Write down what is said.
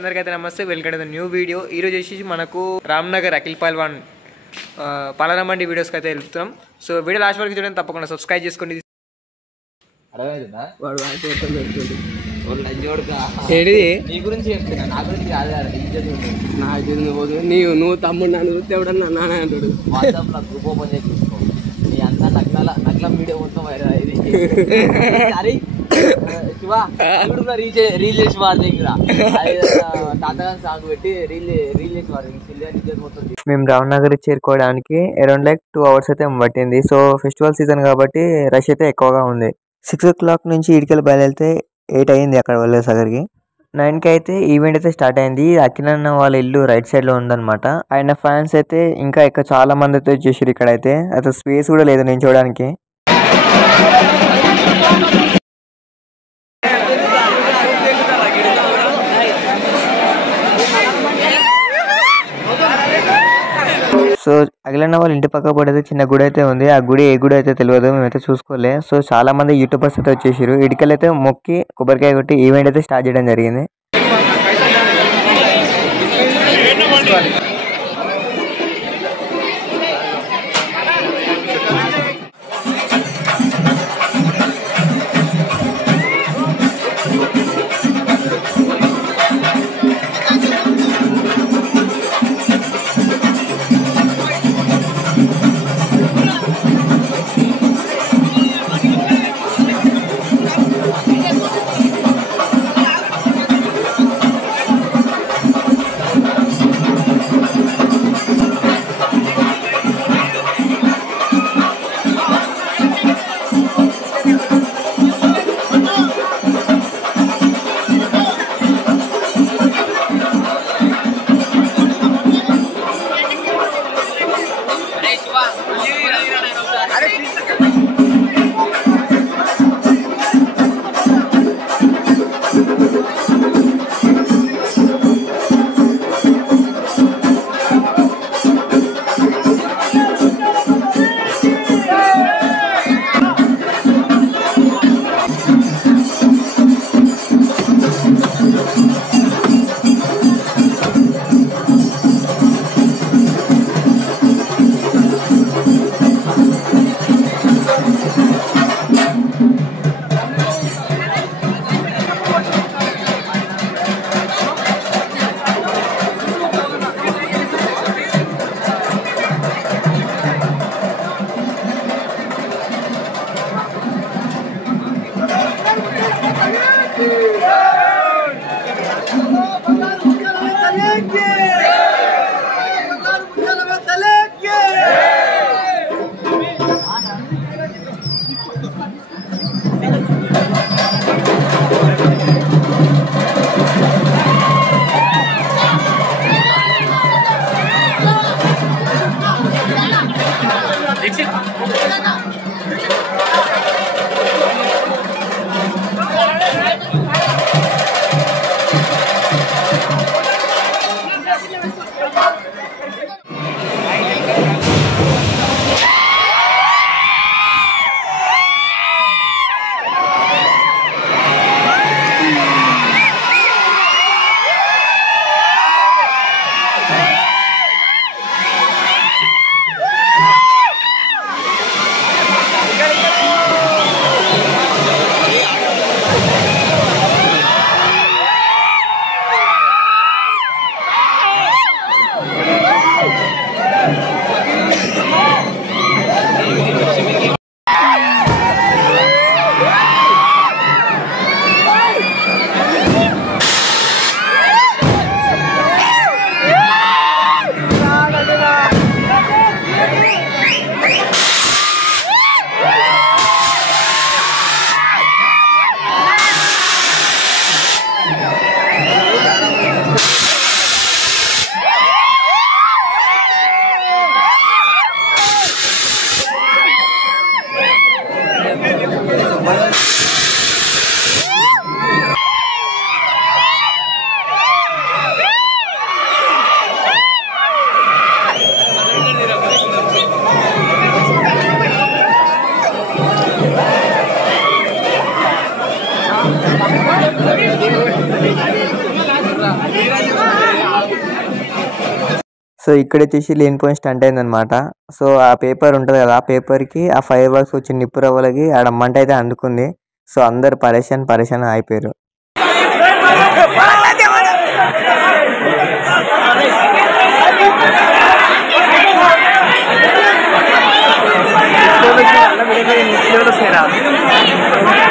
అందరికైతే నమస్తే, welcome to the new video. ఈరోజు వచ్చేసి మనకు రామ్నగర్ అఖిల్ పల్వాన్ పాలరామండి వీడియోస్కి అయితే వెళ్తున్నాం. సో వీడియో లాస్ట్ వరకు చూడండి, తప్పకుండా సబ్స్క్రైబ్ చేసుకోండి. నువ్వు తమ్ముడు నన్ను చూస్తే ఎవడన్నా నాన్న అంటాడు. గ్రూప్ ఓపెన్ చేసి చూసుకో, నీ అంతా నక్ల వీడియో మొత్తం రీల్ చేసి వాడదా తాతగా సాంగ్ పెట్టి రీల్ చేసి వాడు. మేము రామ్నగర్ చేరుకోవడానికి అరౌండ్ 2 hours అయితే పట్టింది. సో ఫెస్టివల్ సీజన్ కాబట్టి రష్ అయితే ఎక్కువగా ఉంది. 6 o'clock నుంచి ఇటుకలు బయలుదేరితే 8 అయింది అక్కడ వెళ్ళేసరికి. 9కి అయితే ఈవెంట్ అయితే స్టార్ట్ అయింది. అఖిలన్న వాళ్ళ ఇల్లు రైట్ సైడ్ లో ఉందన్నమాట. ఆయన ఫ్యాన్స్ అయితే ఇంకా చాలా మంది అయితే వచ్చేసారు. ఇక్కడ అయితే అసలు స్పేస్ కూడా లేదు నిల్చోడానికి. సో అఖిలన్న వాళ్ళ ఇంటి పక్క కూడా అయితే చిన్న గుడి అయితే ఉంది. ఆ గుడి ఏ గుడి అయితే తెలియదు, మేమైతే చూసుకోలే. సో చాలా మంది యూట్యూబర్స్ అయితే వచ్చేసారు. ఇటుకలు అయితే మొక్కి కొబ్బరికాయ కొట్టి ఈవెంట్ అయితే స్టార్ట్ చేయడం జరిగింది. సో ఇక్కడ వచ్చేసి లేనిపోయిన స్టంట్ అయిందనమాట. సో ఆ పేపర్ ఉంటుంది కదా, ఆ పేపర్కి ఆ ఫైర్ వర్క్స్ వచ్చిన నిప్పు రవ్వలకి ఆడ మంట అయితే అందుకుంది. సో అందరు పరేషాన్ అయిపోయారు. వీడియో